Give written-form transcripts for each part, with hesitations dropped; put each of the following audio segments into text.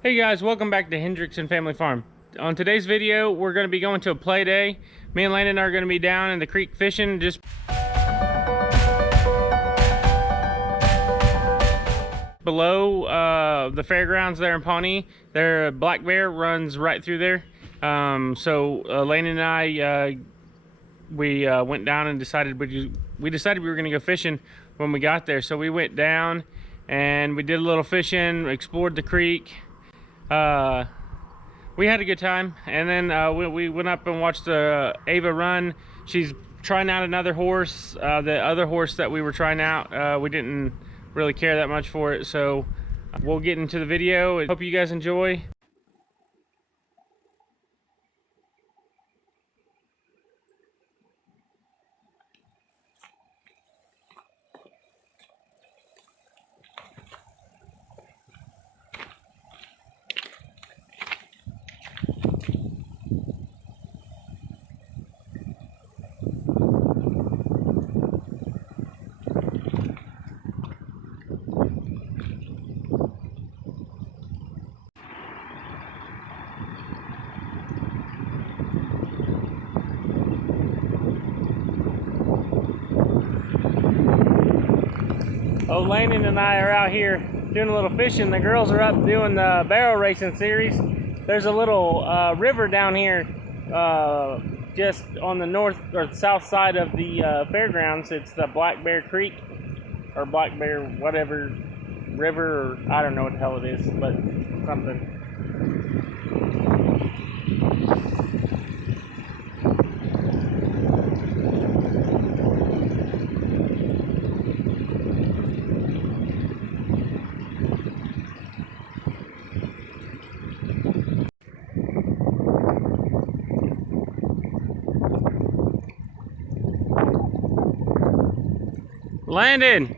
Hey guys, welcome back to Hendrickson Family Farm. On today's video, we're going to be going to a play day. Me and Landon are going to be down in the creek fishing just below the fairgrounds there in Pawnee. Their black bear runs right through there. Landon and I, we went down and decided we were going to go fishing when we got there. So we went down and we did a little fishing, explored the creek. We had a good time, and then we went up and watched Ava run. She's trying out another horse. The other horse that we were trying out, we didn't really care that much for it, so we'll get into the video. Hope you guys enjoy. Oh, Landon and I are out here doing a little fishing. The girls are up doing the barrel racing series. There's a little river down here just on the north or south side of the fairgrounds. It's the Black Bear Creek or Black Bear whatever river, or I don't know what the hell it is, but something. Landon!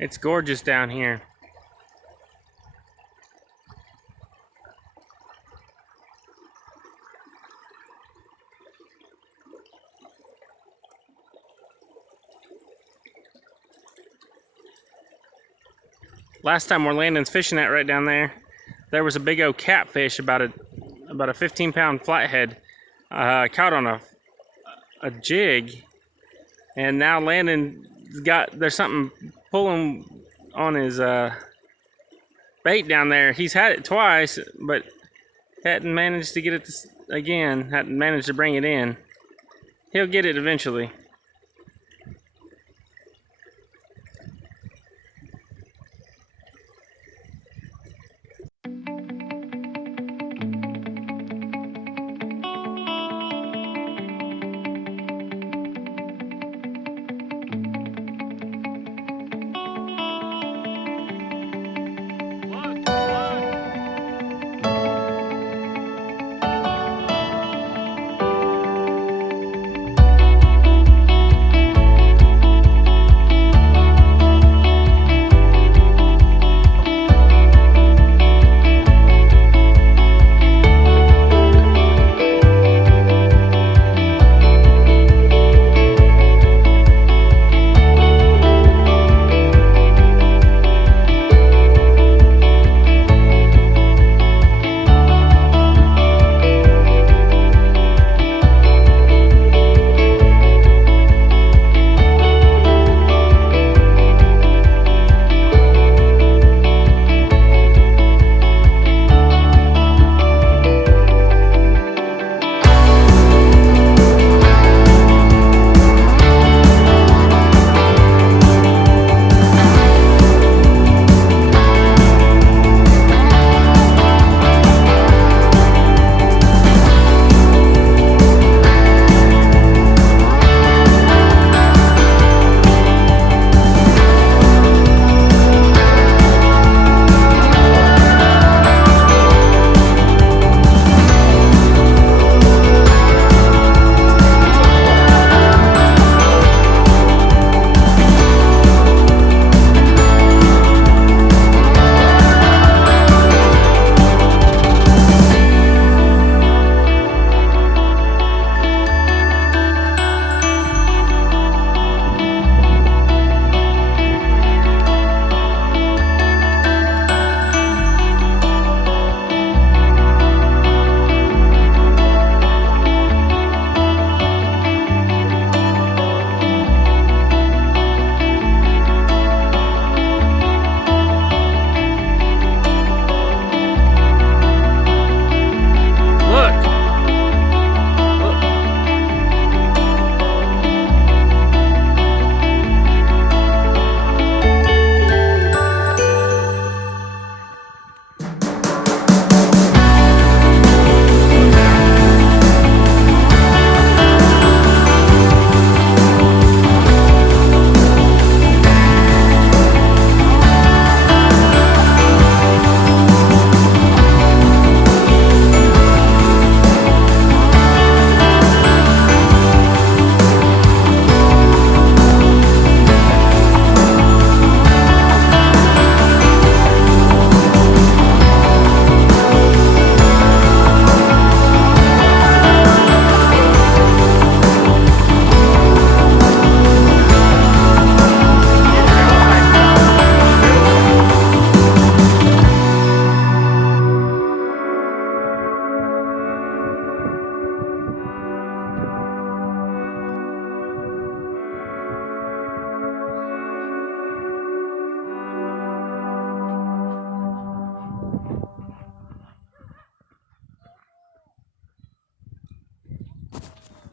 It's gorgeous down here. Last time where Landon's fishing at right down there, there was a big old catfish, about a 15-pound flathead, caught on a jig, and now there's something pulling on his bait down there. He's had it twice, but hadn't managed to get it again. Hadn't managed to bring it in. He'll get it eventually.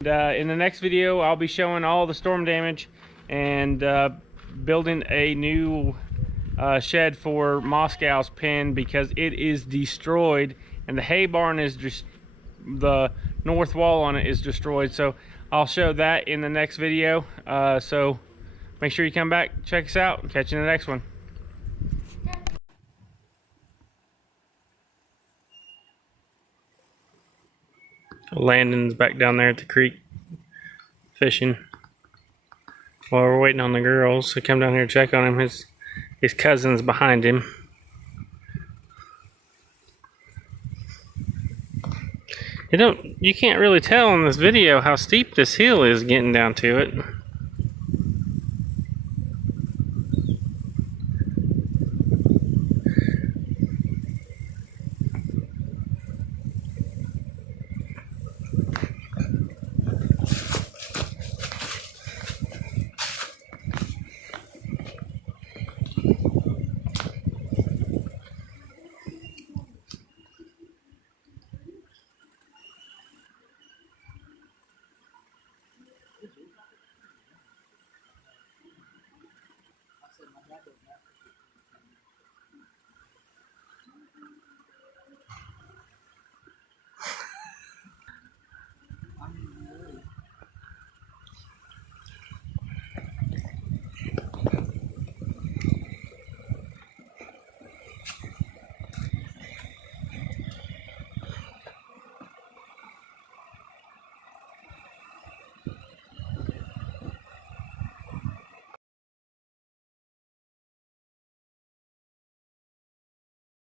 In the next video, I'll be showing all the storm damage and building a new shed for Moscow's pen, because it is destroyed, and the hay barn is just, the north wall on it is destroyed. So I'll show that in the next video. So make sure you come back, check us out, and catch you in the next one. Landon's back down there at the creek fishing while we're waiting on the girls to come down here and check on him. His cousin's behind him. You can't really tell in this video how steep this hill is getting down to it.